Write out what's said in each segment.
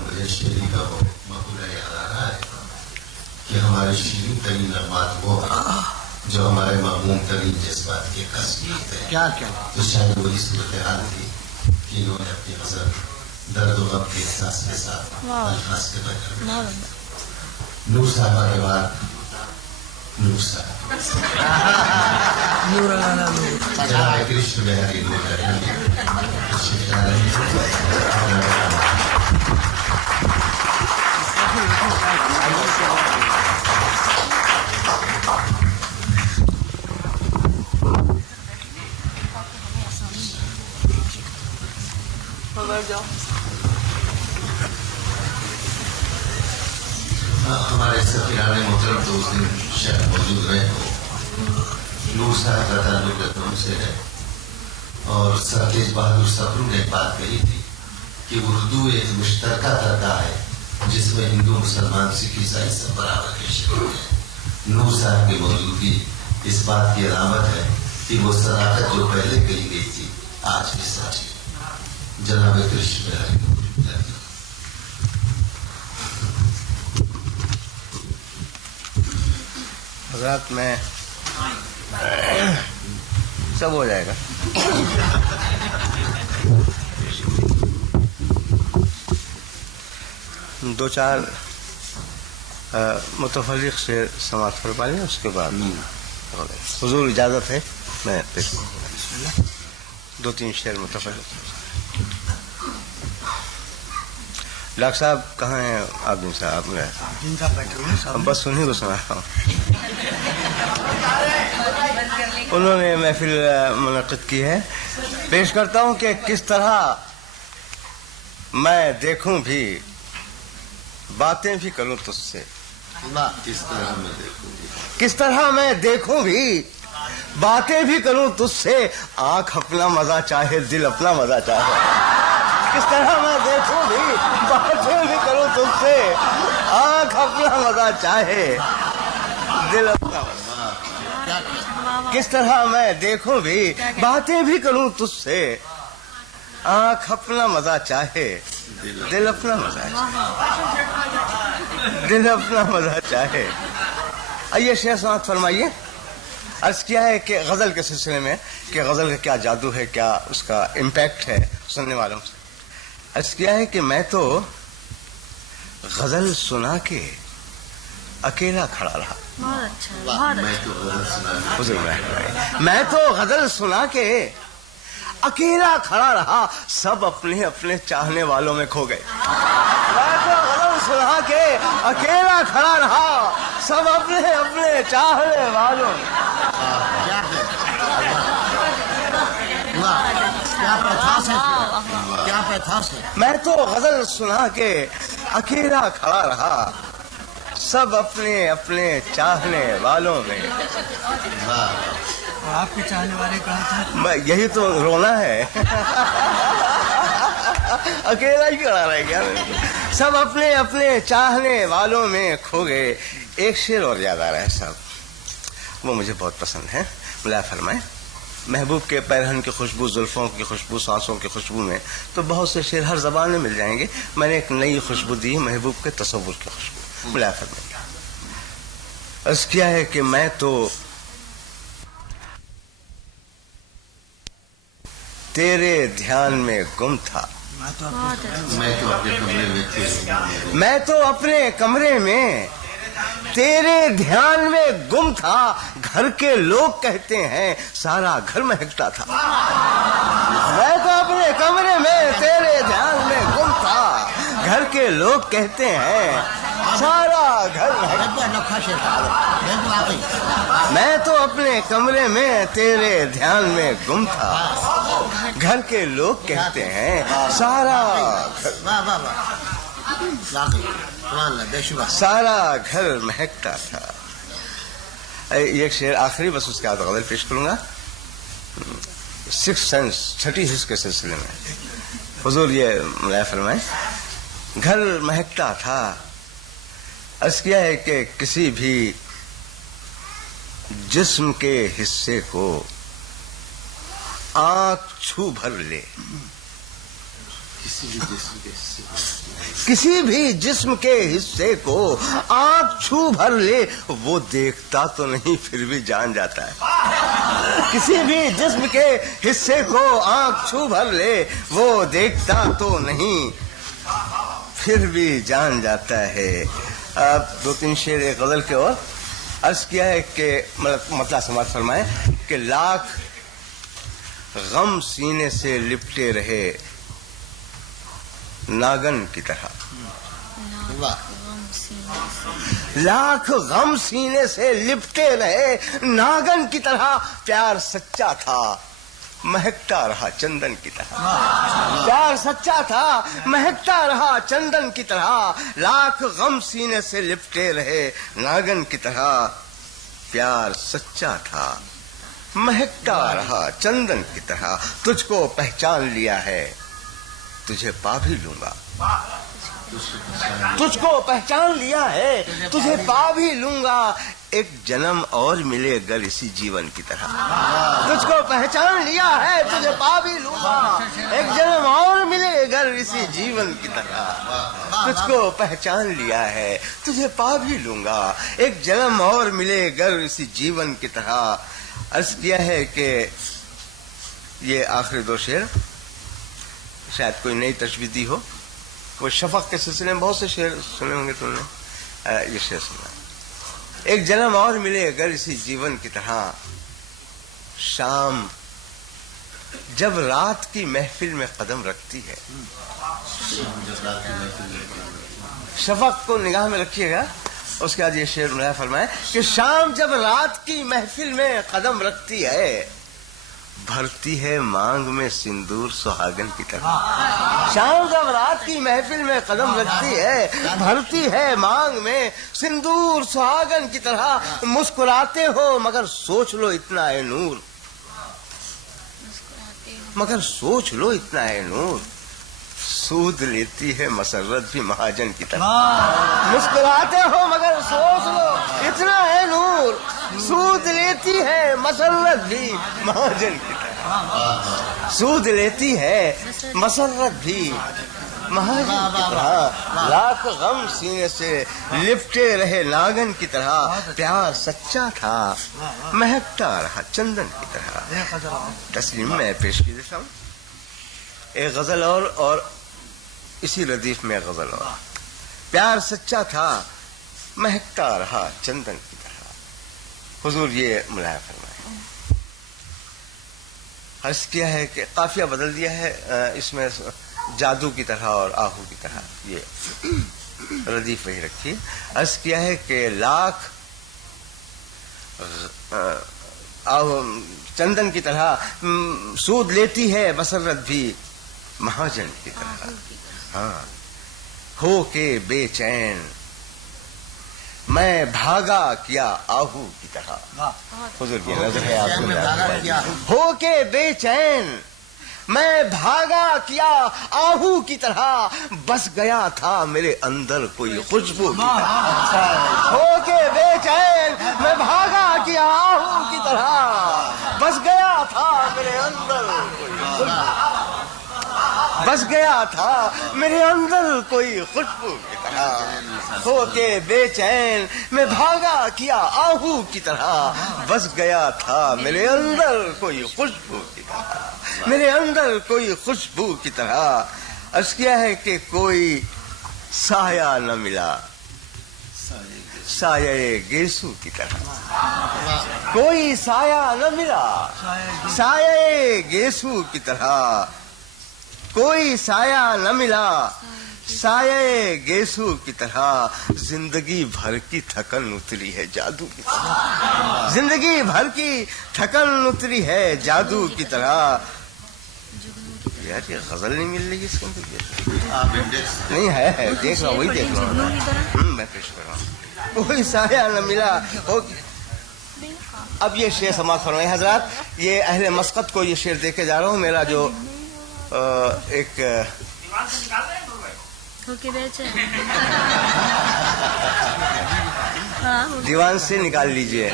مجھے شیری کا وہ مقولہ یاد آ رہا ہے کہ ہمارے شیریں ترین نغمات وہ ہیں جو ہمارے مغموم ترین جذبات کے قصبیت ہے. تو شاید وہی صورتحال تھی کہ انہوں نے اپنی غزل درد و غم کے احساس کے ساتھ الفاظ کے بغیر نور صاحبہ کے بعد نور صاحب جناب کرشن بہاری نور ہمارے سفیران محترم تو اس دن شہر موجود رہے ہو. نور صاحب کا تعلق لکھنؤ سے ہے اور سر تیج بہادر صفرو نے ایک بات کہی تھی کہ اردو ایک مشترکہ درگاہ ہے جس میں ہندو مسلمان سکھ عیسائی سب برابر کے شریک ہیں. نور صاحب کی موجودگی اس بات کی علامت ہے کہ وہ صداقت جو پہلے کہی گئی تھی آج بھی سچ ہے. جناب کرشن بہاری حضرات میں سب ہو جائے گا. دو چار متفرق سے سماعت فرما لیں اس کے بعد حضور اجازت ہے میں پیش کروں گا. دو تین شعر متفرق. ڈاکٹر صاحب کہاں ہیں؟ عابدین صاحب بس انہیں کو سنا رہا ہوں. انہوں نے محفل منعقد کی ہے. پیش کرتا ہوں کہ کس طرح میں دیکھوں بھی باتیں بھی کروں تجھ سے. کس طرح میں دیکھوں بھی باتیں بھی کروں تجھ سے. آنکھ اپنا مزہ چاہے دل اپنا مزہ چاہے. کس طرح میں دیکھوں بھی باتیں بھی کروں تجھ سے. آنکھ اپنا مزہ چاہے دل اپنا مزہ. کس طرح میں دیکھوں بھی باتیں بھی کروں تجھ سے. آنکھ اپنا مزہ چاہے دل اپنا مزہ چاہے. دل اپنا مزہ چاہے. آئیے شعر سماعت فرمائیے. عرض کیا ہے کہ غزل کے سلسلے میں کہ غزل کا کیا جادو ہے, کیا اس کا امپیکٹ ہے سننے والوں سے. عرض کیا ہے کہ میں تو غزل سنا کے اکیلا کھڑا رہا. میں تو غزل سنا کے اکیلا کھڑا رہا. سب اپنے اپنے چاہنے والوں میں کھو گئے. میں تو غزل سنا کے اکیلا کھڑا رہا. سب اپنے اپنے چاہنے والوں میں. میں تو غزل سنا کے اکیلا کھڑا رہا. سب اپنے اپنے چاہنے والوں میں. آپ کے چاہنے والے کہاں تھے؟ یہی تو رونا ہے. اکیلا ہی کھڑا رہ گیا. سب اپنے اپنے چاہنے والوں میں کھو گئے. ایک شعر اور یاد آ رہا ہے صاحب, وہ مجھے بہت پسند ہے. ملا فرمائے. محبوب کے پیرہن کی خوشبو, زلفوں کی خوشبو, سانسوں کی خوشبو میں تو بہت سے شعر ہر زبان میں مل جائیں گے. میں نے ایک نئی خوشبو دی, محبوب کے تصور کی خوشبو. ملا فرمائے. عرض کیا ہے کہ میں تو تیرے دھیان میں گم تھا. میں تو اپنے کمرے میں تیرے دھیان میں گم تھا. گھر کے لوگ کہتے ہیں سارا گھر مہکتا تھا. میں تو اپنے کمرے میں تیرے دھیان میں گم تھا. گھر کے لوگ کہتے ہیں سارا گھر مہکتا تھا. میں تو اپنے کمرے میں تیرے دھیان میں گم تھا. گھر کے لوگ کہتے ہیں سارا سارا گھر مہکتا تھا. ایک شعر آخری, بس اس کے بعد غزل پیش کروں گا. سکس سینس, چھٹی حس کے سلسلے میں حضور یہ ملا فرمائے. گھر مہکتا تھا. عرض کیا ہے کہ کسی بھی جسم کے حصے کو آنکھ چھو بھر لے کسی بھی جسم کے حصے کو آنکھ چھو بھر لے وہ دیکھتا تو نہیں پھر بھی جان جاتا ہے. کسی بھی جسم کے حصے کو آنکھ چھو بھر لے وہ دیکھتا تو نہیں پھر بھی جان جاتا ہے. اب 2-3 شعر ایک غزل کے اور عرض کیا ہے کہ مطلب سماعت فرمائیں کہ لاکھ غم سینے سے لپٹے رہے ناگن کی طرح. لاکھ غم سینے سے لپٹے رہے ناگن کی طرح پیار سچا تھا مہکتا رہا چندن کی طرح. پیار سچا تھا مہکتا رہا چندن کی طرح. لاکھ غم سینے سے لپٹے رہے ناگن کی طرح. پیار سچا تھا مہکتا رہا چندن کی طرح. تجھ کو پہچان لیا ہے تجھے پا بھی لوں گا. تجھ کو پہچان لیا ہے تجھے پا بھی لوں گا. ایک جنم اور ملے گر اسی جیون کی طرح. تجھ کو پہچان لیا ہے تجھے پا بھی لوں گا. ایک جنم اور ملے گر اسی جیون کی طرح. تجھ کو پہچان لیا ہے تجھے پا بھی لوں گا. ایک جنم اور ملے گر اسی جیون کی طرح. عرض کیا ہے کہ یہ آخری 2 شعر شاید کوئی نئی تجوید دی ہو. وہ شفق کے سلسلے میں بہت سے شعر سنے ہوں گے تم نے. یہ شعر سنا. ایک جنم اور ملے اگر اسی جیون کی طرح. شام جب رات کی محفل میں قدم رکھتی ہے. شفق کو نگاہ میں رکھیے گا. اس کے بعد یہ شعر ملاحظہ فرمائے کہ شام جب رات کی محفل میں قدم رکھتی ہے بھرتی ہے مانگ میں سندور سہاگن کی طرح. شام جب رات کی محفل میں قدم رکھتی ہے بھرتی ہے مانگ میں سندور سہاگن کی طرح. مسکراتے ہو مگر سوچ لو اتنا ہے نور. مگر سوچ لو اتنا ہے نور. سود لیتی ہے مسرت بھی مہاجن کی طرح. مسکراتے ہو مگر سوچ لو اتنا ہے نور. سود لیتی ہے مسرت بھی مہاجن کی طرح. سود لیتی ہے مسرت بھی مہاجن کی طرح. لاکھ غم سینے سے لپٹے رہے ناگن کی طرح. پیار سچا تھا مہکتا رہا چندن کی طرح. تسلیم میں پیش کی دیتا ہوں ایک غزل اور اسی ردیف میں غزل اور. پیار سچا تھا مہکتا رہا چندن کی طرح. حضور یہ ملاحظہ فرمائے. عرض کیا ہے کہ قافیہ بدل دیا ہے اس میں جادو کی طرح اور آہو کی طرح. یہ ردیف وہی رکھی. عرض کیا ہے کہ لاکھ چندن کی طرح سود لیتی ہے مسرت بھی مہاجن کی طرح. ہاں ہو کے بے چین میں بھاگا کیا آہو کی طرح. حضور کی نظر ہے آپ کو. ہو کے بے چین میں بھاگا کیا آہو کی طرح. بس گیا تھا میرے اندر کوئی خوشبو کی طرح. ہو کے بے چین میں بھاگا کیا آہو کی طرح. بس گیا تھا میرے اندر کوئی خوشبو. بس گیا تھا میرے اندر کوئی خوشبو کی طرح. ہو کے بے چین میں بھاگا کیا آہو کی طرح. بس گیا تھا میرے اندر کوئی خوشبو کی طرح. میرے اندر کوئی خوشبو کی طرح. عرض کیا ہے کہ کوئی سایہ نہ ملا سایہ گیسو کی طرح. کوئی سایہ نہ ملا سایہ گیسو کی طرح. کوئی سایہ نہ ملا سایہ گیسو کی طرح. زندگی بھر کی تھکن اتری ہے جادو کی طرح. زندگی بھر کی تھکن اتری ہے جادو کی طرح. یار یہ غزل نہیں مل رہی اس کے اندر. نہیں ہے دیکھ رہا ہوں وہی دیکھ رہا ہوں میں پیش کر رہا ہوں. کوئی سایہ نہ ملا. اب یہ شعر سماعت فرمائیں حضرات. یہ اہل مسقط کو یہ شعر دے کے جا رہا ہوں. میرا جو ایک دیوان سے نکال لیجئے.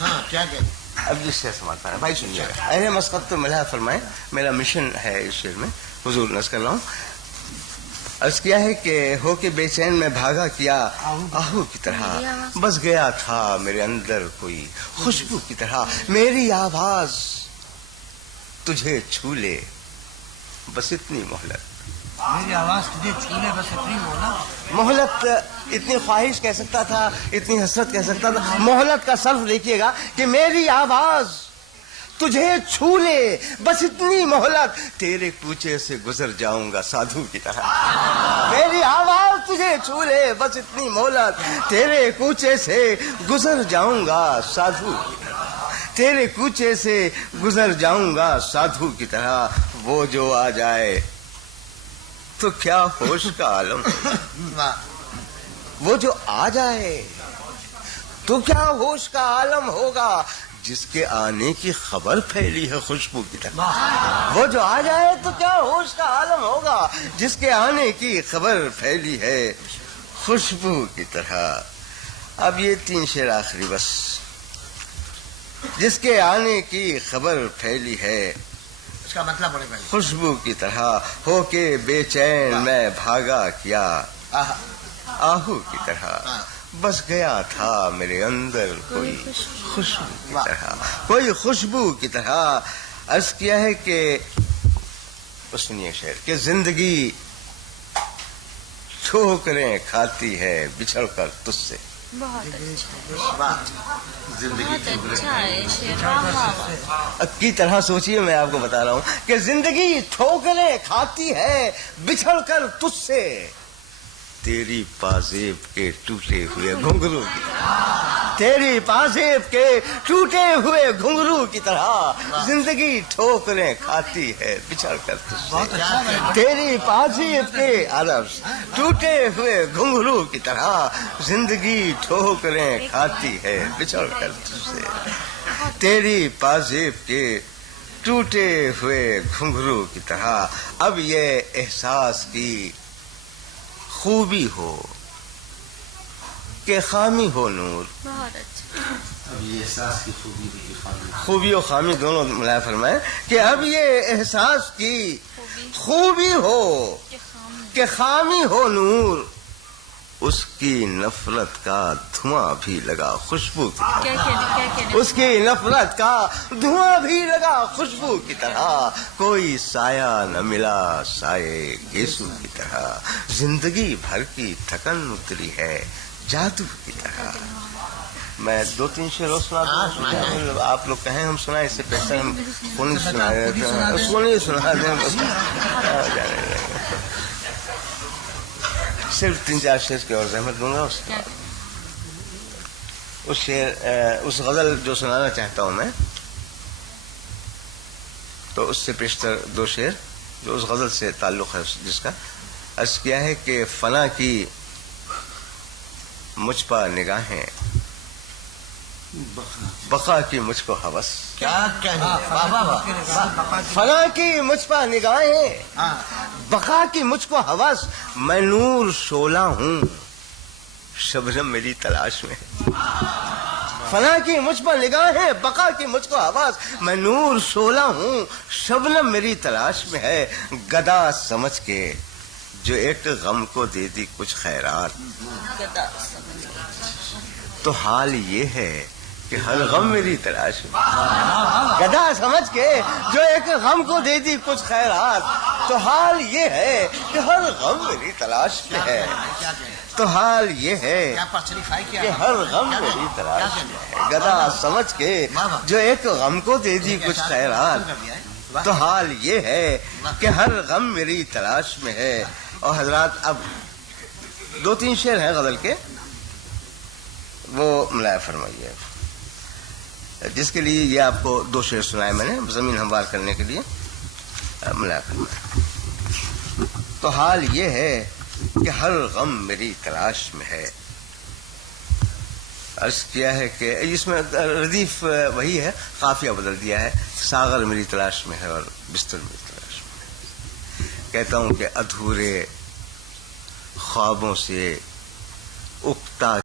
ہاں کیا اب جس سے سمجھتا ہے بھائی سنیے گا. اہل مسقط تو ملا فرمائیں میرا مشن ہے اس شعر میں حضور نذر کر رہا ہوں. عرض کیا ہے کہ ہو کے بے چین میں بھاگا کیا آہو کی طرح بس گیا تھا میرے اندر کوئی خوشبو کی طرح میری آواز تجھے چھو لے بس اتنی مہلت. میری آواز تجھے چھو لے بس اتنی مہلت اتنی خواہش کہہ سکتا تھا, اتنی حسرت کہہ سکتا تھا. مہلت کا صرف دیکھیے گا کہ میری آواز تجھے چھو لے بس اتنی مہلت تیرے کوچے سے گزر جاؤں گا سادھو کی طرح. میری آواز تجھے چھو لے بس اتنی مہلت تیرے کوچے سے گزر جاؤں گا سادھو کی طرح. تیرے کوچے سے گزر جاؤں گا سادھو کی طرح. وہ جو آ جائے تو کیا ہوش کا عالم, وہ جو آ جائے تو کیا ہوش کا عالم ہوگا جس کے آنے کی خبر پھیلی ہے خوشبو کی طرح. وہ جو آ جائے تو کیا ہوش کا عالم ہوگا جس کے آنے کی خبر پھیلی ہے خوشبو کی طرح. اب یہ 3 شعر آخری بس. جس کے آنے کی خبر پھیلی ہے اس کا مطلب بڑے بھائی خوشبو کی طرح ہو کے بے چین میں بھاگا کیا آہو کی طرح بس گیا تھا میرے اندر کوئی خوشبو کی طرح, کوئی خوشبو کی طرح. عرض کیا ہے کہ سنیے شعر کہ زندگی ٹھوکریں کھاتی ہے بچھڑ کر تجھ سے. بہت اچھا ہے شعر کی طرح سوچیے. میں آپ کو بتا رہا ہوں کہ زندگی ٹھوکریں کھاتی ہے بچھڑ کر تجھ سے تیری پازیب کے ٹوٹے ہوئے گھنگرو کی طرح. تیری پازیب کے ٹوٹے ہوئے گھنگرو کی طرح زندگی ٹھوکریں کھاتی ہے بچھڑ کر تجھ سے. تیری پازیب کے ٹوٹے ہوئے گھنگرو کی طرح زندگی ٹھوکریں کھاتی ہے بچھڑ کر تجھ سے. تیری پازیب کے ٹوٹے ہوئے گھنگرو کی طرح. اب یہ احساس کی خوبی ہو کہ خامی ہو نور. بہت اچھا. اب یہ احساس کی خوبی و خامی دونوں ملا فرمائے کہ اب یہ احساس کی خوبی ہو کہ خامی ہو نور. اس کی نفرت کا دھواں بھی لگا خوشبو کی طرح. اس کی نفرت کا دھواں بھی لگا خوشبو کی طرح. کوئی سایہ نہ ملا سائے گیسو کی طرح. زندگی بھر کی تھکن اتری ہے جادو کی طرح. میں 2-3 شعر سنا دوں, آپ لوگ کہیں ہم سنائیں, اس سے بہتر ہم کون سنا دیں. صرف 3-4 شعر کی اور زحمت دوں گا. اس شعر اس غزل جو سنانا چاہتا ہوں میں تو اس سے پیشتر 2 شعر جو اس غزل سے تعلق ہے جس کا. عرض کیا ہے کہ فنا کی مجھ پا نگاہیں بقا کی مجھ کو ہوس. فنا کی مجھ پا نگاہیں بقا کی مجھ کو ہوس. میں نور شعلہ ہوں شبنم میری تلاش میں. فنا کی مجھ پر نگاہیں بقا کی مجھ کو آواز. میں نور شعلہ ہوں شبنم میری تلاش میں ہے. گدا سمجھ کے جو ایک غم کو دے دی کچھ خیرات تو حال یہ ہے کہ ہر غم میری تلاش میں. گدا سمجھ کے جو ایک غم کو دے دی کچھ خیرات تو حال یہ ہے کہ ہر غم میری تلاش میں ہے. تو حال یہ ہے کہ ہر غم میری تلاش میں ہے. گدا سمجھ کے جو ایک غم کو دے دی کچھ خیرات تو حال یہ ہے کہ ہر غم میری تلاش میں ہے. اور حضرات اب 2-3 شعر ہیں غزل کے, وہ ملایا فرمائیے, جس کے لیے یہ آپ کو 2 شعر سنائے میں نے زمین ہموار کرنے کے لیے ملایا فرمائے. تو حال یہ ہے کہ ہر غم میری تلاش میں ہے. عرض کیا ہے کہ اس میں ردیف وہی ہے, قافیہ بدل دیا ہے. ساغر میری تلاش میں ہے اور بستر میری تلاش میں ہے. کہتا ہوں کہ ادھورے خوابوں سے